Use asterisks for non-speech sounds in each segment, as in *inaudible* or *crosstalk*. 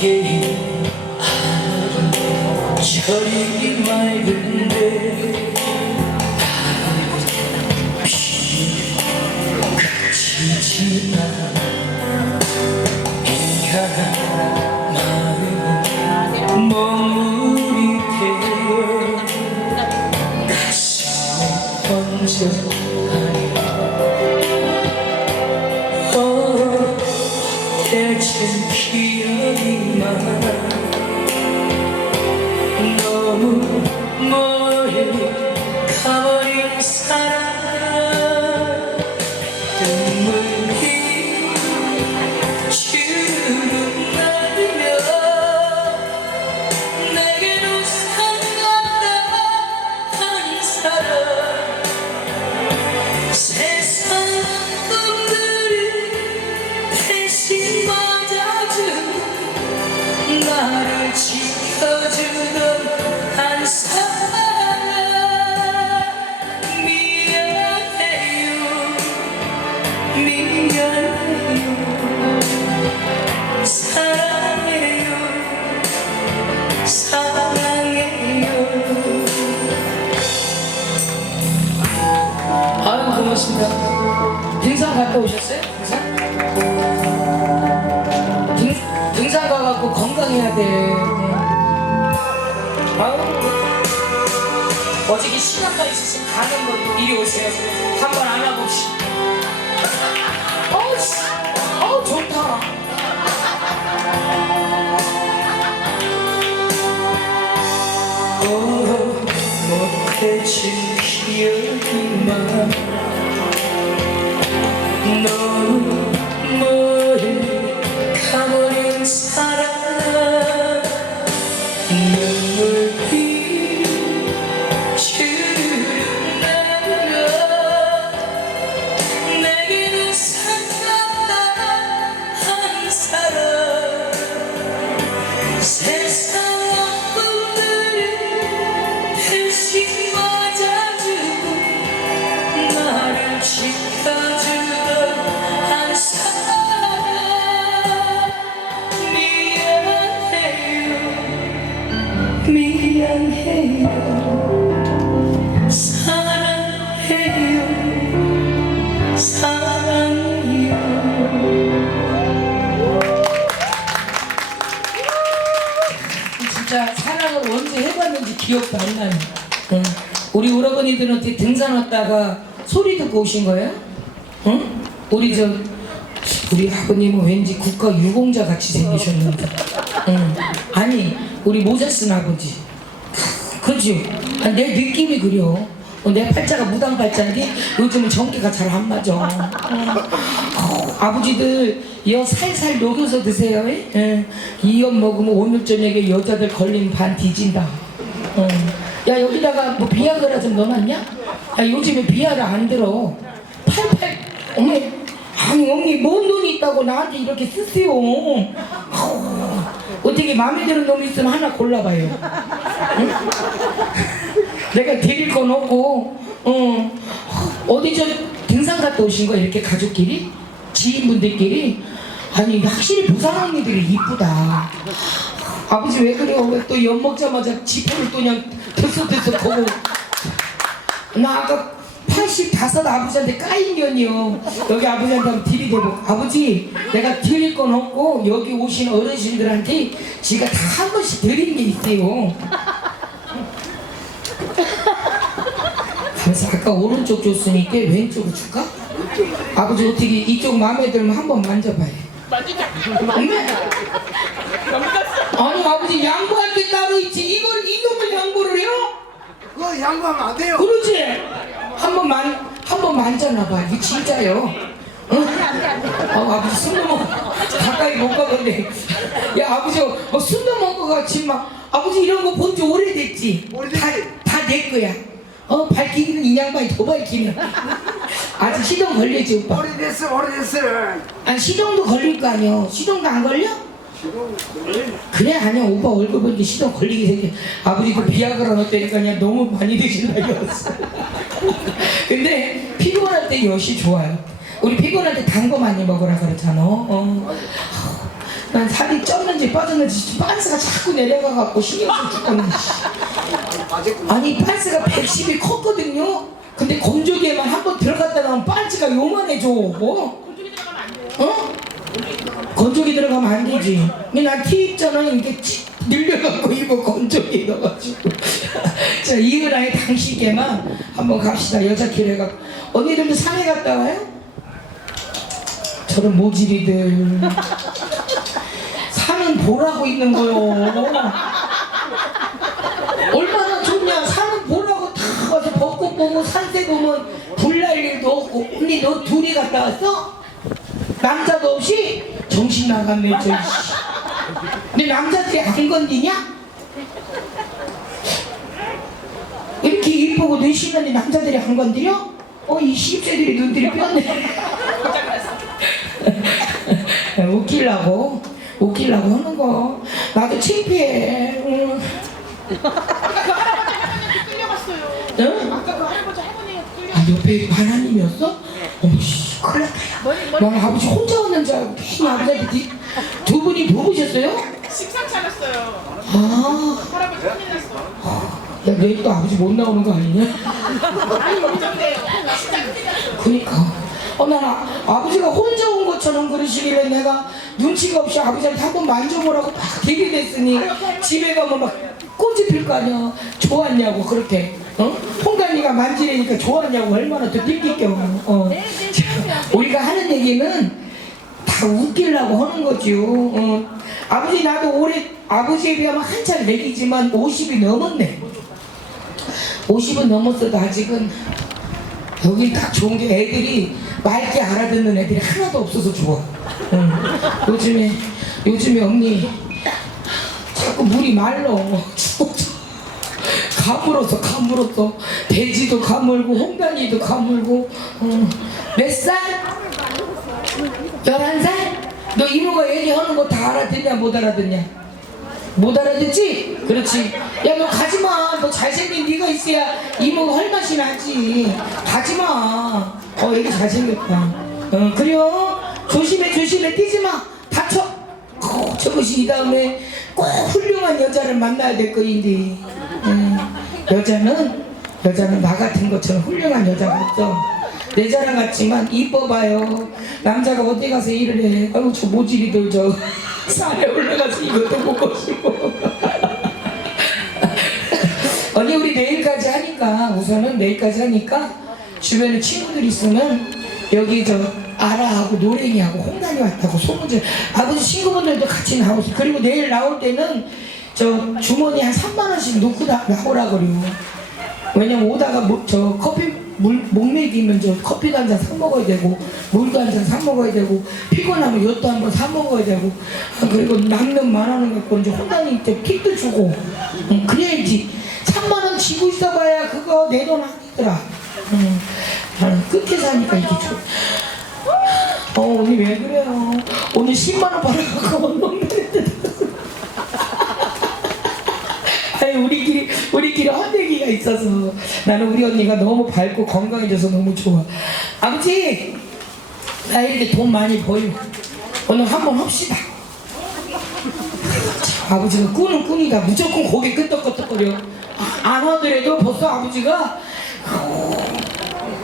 내게 저리 맑은데 비치지 않아 마음은 머물이 되어 가슴에 번져 나를 지켜주던 한 사람 미안해요. 미안해요. 사랑해요. 사랑해요. 아유 고맙습니다. 등산 갔다 오셨어요? 등산? 어저께 시간만 있으시면 가는 것도 이리 오세요. 한번 안아봅시다. 어우, 씨. 어우, 좋다. 어, 못해진 많아. 너무 진짜 사랑을 언제 해봤는지 기억도 안 나요. 응. 우리 오라버니들한테 등산 왔다가 소리 듣고 오신 거예요? 응? 우리 저 우리 아버님은 왠지 국가 유공자 같이 생기셨는데. 응. 아니 우리 모자 쓴 아버지. 그지? 아, 내 느낌이 그려. 어, 내 팔자가 무당 팔자인데 요즘은 전기가 잘 안 맞아. 어, 아버지들 여 살살 녹여서 드세요. 예? 예. 이거 먹으면 오늘 저녁에 여자들 걸리면 반 뒤진다. 어. 야 여기다가 뭐 비아그라 좀 넣어놨냐? 야 요즘에 비아를 안 들어. 팔팔 어머니 아니 언니 뭔 돈이 있다고 나한테 이렇게 쓰세요. 어 떻게 마음에 드는 놈 있으면 하나 골라봐요. 응? 내가 드릴 건 없고 어, 어디 저 등산 갔다 오신 거 이렇게 가족끼리? 지인분들끼리? 아니 확실히 부산 언니들이 이쁘다. 아버지 왜 그래요? 왜 또 엿 먹자마자 지퍼를 또 그냥 들썩들썩 거고. 나 아까 85 아버지한테 까인 년이요 여기 아버지한테 한번 들이대고 아버지 내가 드릴 건 없고 여기 오신 어르신들한테 지가 다 한 번씩 드린 게 있어요 그래서 아까 오른쪽 줬으니까 왼쪽을 줄까? 아버지 어떻게 이쪽 마음에 들면 한 번 만져봐요. 엄마. 아니 아버지 양보할 게 따로 있지 이걸 이놈을 양보를 해요? 그거 양보하면 안 돼요. 그러지? 한 번 만 한 번 만져놔봐 이거 진짜요. 응? 어, 아버지 숨도 못 가까이 못 가던데 야 아버지 뭐 숨도 못것 같지 막 아버지 이런 거본지 오래됐지 오래됐지. 다 내 거야 어 밝히기는 이 양반이 더 밝히네 아직 시동 걸리지 오빠 오래됐어, 오래됐어. 아니 시동도 걸릴 거 아니야 시동도 안 걸려? 그래 아니야 오빠 얼굴 보니까 시동 걸리게 생겨 아버지도 비아그라 넣었다니까 그냥 너무 많이 드신 날이었어 *laughs* 근데 피곤할 때 엿이 좋아요 우리 피곤할 때 단 거 많이 먹으라 그러잖아 어. 난 살이 쪘는지 빠졌는지 빤스가 자꾸 내려가갖고 신경 쓰 죽겠네. 아니 빤스가 110이 컸거든요. 근데 건조기에만 한 번 들어갔다 나면 빤스가 요만해져. 뭐? 어? 건조기 들어가면 안 되지. 나티 입잖아. 이게 찌- 늘려갖고 입어 건조기 넣어가지고. *laughs* 자 이은아의 당신께만 한번 갑시다. 여자 길에 가 언니들도 산에 갔다 와요? 저런 모질이들. 산은 보라고 있는 거요. 얼마나 좋냐 산은 보라고 다 와서 벚꽃 보고 산세 보면 불날 일도 없고 언니 너 둘이 갔다 왔어? 남자도 없이 정신 나갔네 저 씨. 근데 남자들이 안 건드냐? 이렇게 이쁘고 눈시는데 남자들이 안 건드려? 어이 시집새들이 눈들이 뼈네 *laughs* 웃기려고 웃기려고 하는 거 나도 창피해 응. 끌려갔어요. 응? 아까 그 할아버지 할머니가 끌려. 아, 옆에 하나님이었어? 어머씨, 큰일 났다. 머리 머리 난 아버지 혼자 왔는 줄 알고 괜히 아버지한테 뒤- 두 분이 부부셨어요? 식상치 않았어요. 아, 할아버지 큰일 났어. 야, 내일 또 아버지 못 나오는 거 아니냐? 아니 걱정돼요. 진짜 큰일 났어. 그니까. 어, 난 아, 아버지가 혼자 온 것처럼 그러시길래 내가 눈치가 없이 아버지한테 한번 만져보라고 막 들이댔으니 집에 가면 막필거 아니야. 좋았냐고, 그렇게. 어? 홍단이가 만지려니까 좋았냐고 얼마나 더 띠끼껴. 어. 자, 우리가 하는 얘기는 다 웃기려고 하는 거죠. 어. 아버지 나도 올해 아버지에 비하면 한참 내기지만 50이 넘었네. 50은 넘었어도 아직은 여기 딱 좋은 게 애들이 맑게 알아듣는 애들이 하나도 없어서 좋아. 응. 요즘에 요즘에 언니 자꾸 물이 말라. *laughs* 가물어서 가물어서 돼지도 가물고 홍단이도 가물고 어. 몇 살? 열한 살? 너 이모가 얘기하는 거 다 알아듣냐 못 알아듣냐? 못 알아듣지? 그렇지. 야 너 가지마. 너 잘생긴 네가 있어야 이모가 헐맛이 나지. 가지마. 어 애기 잘생겼다. 어 그래요. 조심해 조심해 뛰지마. 다쳐. 어, 저것이 이 다음에 꼭 훌륭한 여자를 만나야 될 거인데. 음, 여자는 여자는 나 같은 것처럼 훌륭한 여자가 없어. 내 자랑 같지만 이뻐봐요. 남자가 어디 가서 일을 해. 아유 저 모질이들 저 *laughs* 산에 올라가서 이것도 먹고 싶어. *laughs* 언니 우리 내일까지 하니까 우선은 내일까지 하니까 주변에 친구들 있으면 여기 저 아라하고 노랭이하고 홍단이 왔다고 소문을 아버지 친구분들도 같이 나오세요. 그리고 내일 나올 때는 저 주머니 한 3만 원씩 놓고 나, 나오라 그래요. 왜냐면 오다가 뭐, 저 커피 물 목맥이면 저 커피도 한 잔 사 먹어야 되고 물도 한 잔 사 먹어야 되고 피곤하면 엿도 한 번 사 먹어야 되고 아, 그리고 남는 만 원을 갖고 이제 혼자님 때 픽도 주고 음, 그래야지 3만 원 지고 있어봐야 그거 내 돈 아니더라. 음, 끝에 사니까 이게 좋. 어 언니 왜 그래요? 오늘 10만 원 벌어갖고 *laughs* 먹는데 아니 우리끼리 헌내기가 있어서 나는 우리 언니가 너무 밝고 건강해져서 너무 좋아. 아버지 나 이렇게 돈 많이 벌요. 오늘 한번 합시다. 참, 아버지가 꾼은 꾼이다. 무조건 고개 끄덕끄덕거려. 안 하더라도 벌써 아버지가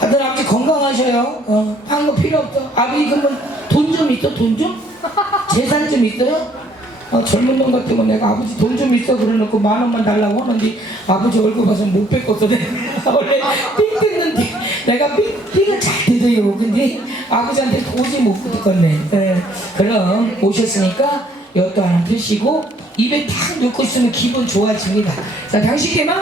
아들 아버지 건강하셔요. 어, 한거 필요 없어. 아버지 그러면 돈 좀 있어? 돈 좀? 재산 좀 있어요? 어, 젊은 놈거 내가 아버지 돈 좀 있어 그러놓고 만 원만 달라고 하는데 아버지 얼굴 봐서 못 뺏겼어. 내가 *laughs* 원래 삥 뜯는데 내가 삥, 삥을 잘 뜯어요. 근데 아버지한테 도저히 못 뜯었네. 예, 그럼 오셨으니까 엿도 하나 드시고 입에 탁 넣고 있으면 기분 좋아집니다. 자 당신께만